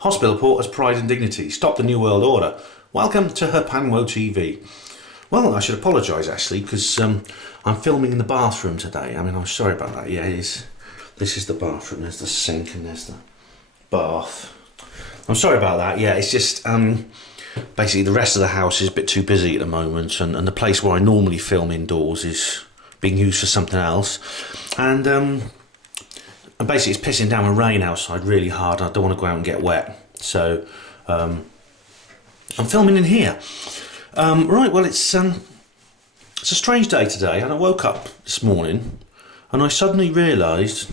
Hospital Porter's Pride and Dignity. Stop the New World Order. Welcome to Her Panwo TV. Well, I should apologise actually, because I'm filming in the bathroom today. I mean, I'm sorry about that. Yeah, it is. This is the bathroom. There's the sink and there's the bath. I'm sorry about that. Yeah, it's just basically the rest of the house is a bit too busy at the moment, and the place where I normally film indoors is being used for something else. And basically it's pissing down with rain outside really hard. I don't want to go out and get wet, so I'm filming in here. Right, well, it's a strange day today, and I woke up this morning and I suddenly realised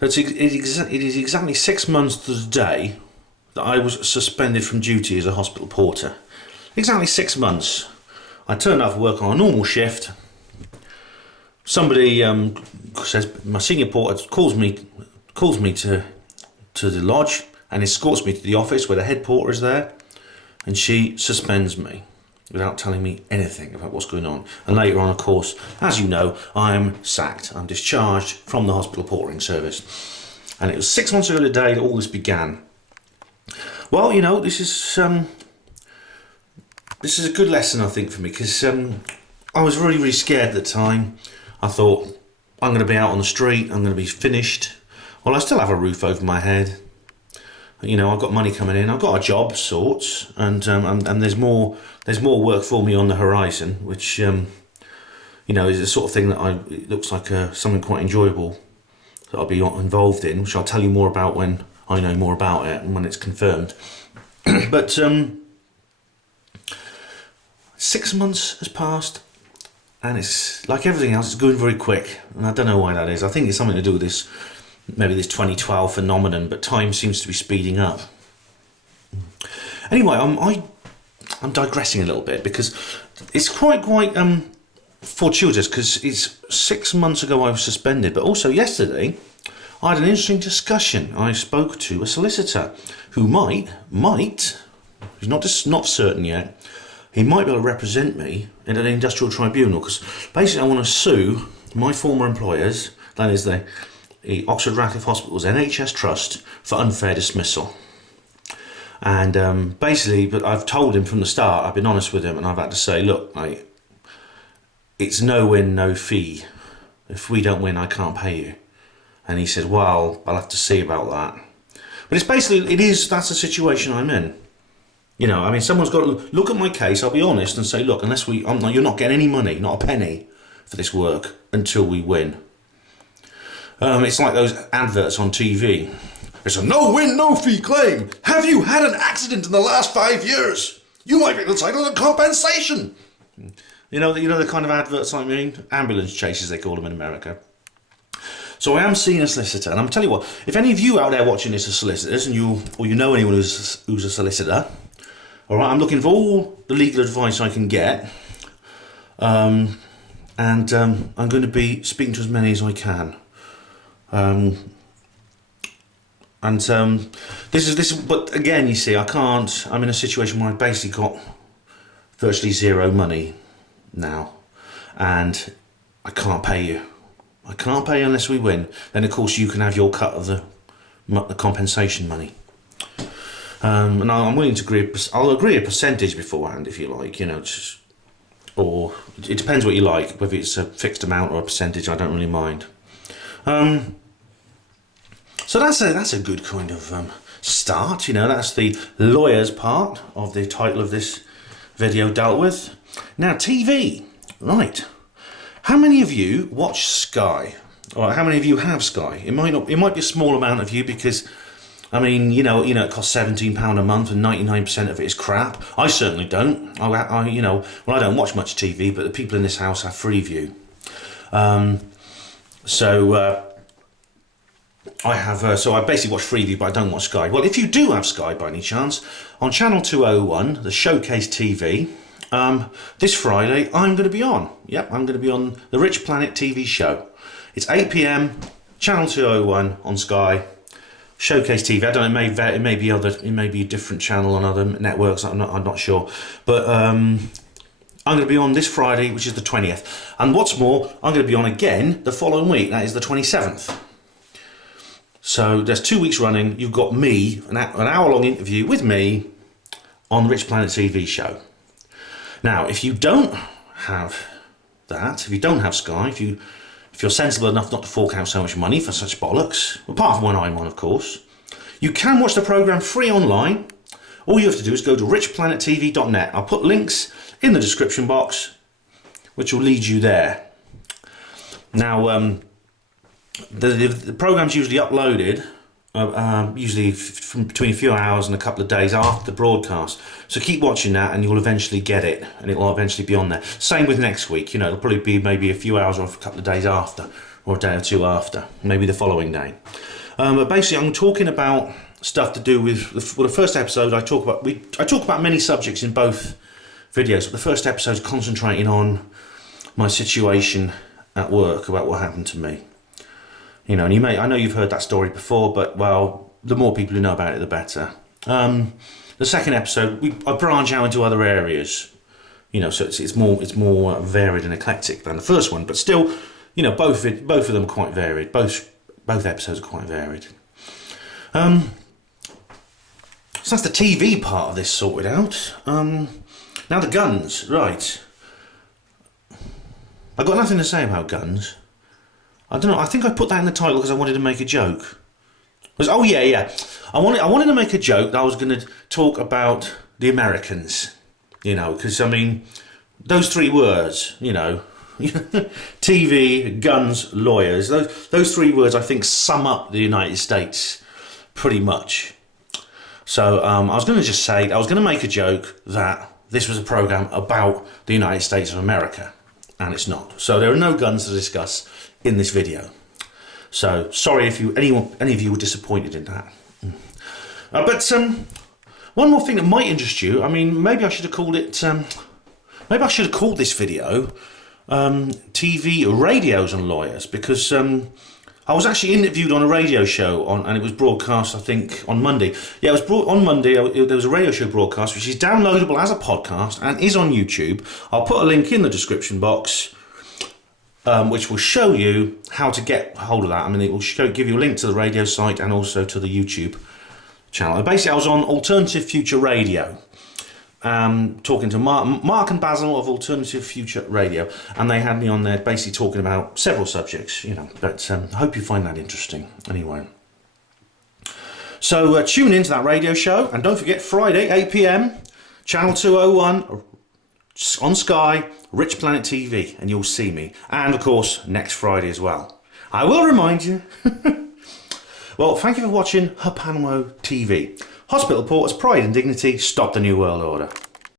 that it is exactly 6 months to the day that I was suspended from duty as a hospital porter. Exactly 6 months. I turned up for work on a normal shift. Somebody says, my senior porter calls me to the lodge and escorts me to the office where the head porter is there, and she suspends me without telling me anything about what's going on. And later on, of course, as you know, I am sacked. I'm discharged from the hospital portering service. And it was 6 months ago today that all this began. Well, you know, this is a good lesson, I think, for me, because I was really, really scared at the time. I thought, I'm going to be out on the street, I'm going to be finished. Well, I still have a roof over my head. You know, I've got money coming in, I've got a job of sorts, and there's more work for me on the horizon, which you know, is the sort of thing that it looks like something quite enjoyable that I'll be involved in, which I'll tell you more about when I know more about it and when it's confirmed. But 6 months has passed, and it's like everything else, it's going very quick, and I don't know why that is. I think it's something to do with this, maybe this 2012 phenomenon, but time seems to be speeding up. Anyway, I'm digressing a little bit because it's quite fortuitous, because it's 6 months ago I was suspended, but also yesterday I had an interesting discussion. I spoke to a solicitor who might, he's not certain yet, he might be able to represent me in an industrial tribunal, because basically I want to sue my former employers, that is the Oxford Radcliffe Hospital's NHS Trust, for unfair dismissal. And basically, but I've told him from the start, I've been honest with him, and I've had to say, look, mate, it's no win, no fee. If we don't win, I can't pay you. And he said, well, I'll have to see about that. But it's basically, that's the situation I'm in. You know, I mean, someone's got to look at my case, I'll be honest, and say, look, unless you're not getting any money, not a penny, for this work until we win. It's like those adverts on TV. It's a no-win, no-fee claim. Have you had an accident in the last 5 years? You might be entitled to compensation. You know the kind of adverts I mean? Ambulance chases, they call them in America. So I am seeing a solicitor, and I'm telling you what, if any of you out there watching this are solicitors, and you know anyone who's a solicitor, all right, I'm looking for all the legal advice I can get, and I'm going to be speaking to as many as I can. This, but again, you see, I'm in a situation where I've basically got virtually zero money now, and I can't pay you. I can't pay you unless we win. Then, of course, you can have your cut of the compensation money. And I'm willing to agree. I'll agree a percentage beforehand, if you like. You know, or it depends what you like. Whether it's a fixed amount or a percentage, I don't really mind. So that's a good kind of start. You know, that's the lawyer's part of the title of this video dealt with. Now, TV, right? How many of you watch Sky? Or how many of you have Sky? It might be a small amount of you, because I mean, you know, it costs £17 a month, and 99% of it is crap. I certainly don't. I don't watch much TV, but the people in this house have Freeview. So I basically watch Freeview, but I don't watch Sky. Well, if you do have Sky by any chance, on channel 201, the Showcase TV, this Friday I'm going to be on. Yep, I'm going to be on the Rich Planet TV show. It's 8 p.m, channel 201 on Sky, Showcase TV. I don't know, it may be a different channel on other networks. I'm not sure, but I'm going to be on this Friday, which is the 20th, and what's more, I'm going to be on again the following week. That is the 27th. So there's 2 weeks running. You've got me, an hour-long interview with me on the Rich Planet TV show. Now, if you don't have that, if you don't have Sky, if you're sensible enough not to fork out so much money for such bollocks, apart from when I'm on, of course, you can watch the programme free online. All you have to do is go to richplanettv.net. I'll put links in the description box, which will lead you there. Now, the programme's usually uploaded, usually from between a few hours and a couple of days after the broadcast. So keep watching that and you'll eventually get it, and it will eventually be on there. Same with next week, it'll probably be maybe a few hours or a couple of days after, or a day or two after, maybe the following day. But basically I'm talking about stuff to do with, the first episode I talk about many subjects in both videos, but the first episode is concentrating on my situation at work, about what happened to me. And I know you've heard that story before, but well, the more people who know about it, the better. The second episode, I branch out into other areas, so it's more varied and eclectic than the first one, but still, both of them are quite varied. Both episodes are quite varied. So that's the TV part of this sorted out. Now the guns, right. I've got nothing to say about guns. I don't know, I think I put that in the title because I wanted to make a joke. I wanted to make a joke that I was going to talk about the Americans, because, those three words, TV, guns, lawyers, those three words I think sum up the United States pretty much. So I was going to make a joke that this was a programme about the United States of America, and it's not. So there are no guns to discuss in this video. So sorry if any of you were disappointed in that. But one more thing that might interest you. Maybe I should have called it. Maybe I should have called this video TV, Radios and Lawyers, because I was actually interviewed on a radio show and it was broadcast, I think, on Monday. Yeah, it was on Monday. There was a radio show broadcast which is downloadable as a podcast and is on YouTube. I'll put a link in the description box, which will show you how to get hold of that. It will give you a link to the radio site and also to the YouTube channel. And basically, I was on Alternative Future Radio, talking to Mark and Basil of Alternative Future Radio, and they had me on there basically talking about several subjects, but I hope you find that interesting anyway. So tune into that radio show, and don't forget, Friday 8 PM, channel 201 on Sky, Rich Planet TV, and you'll see me, and of course next Friday as well. I will remind you. Well, thank you for watching Hapanwo TV. Hospital Porters, Pride and Dignity, stop the New World Order.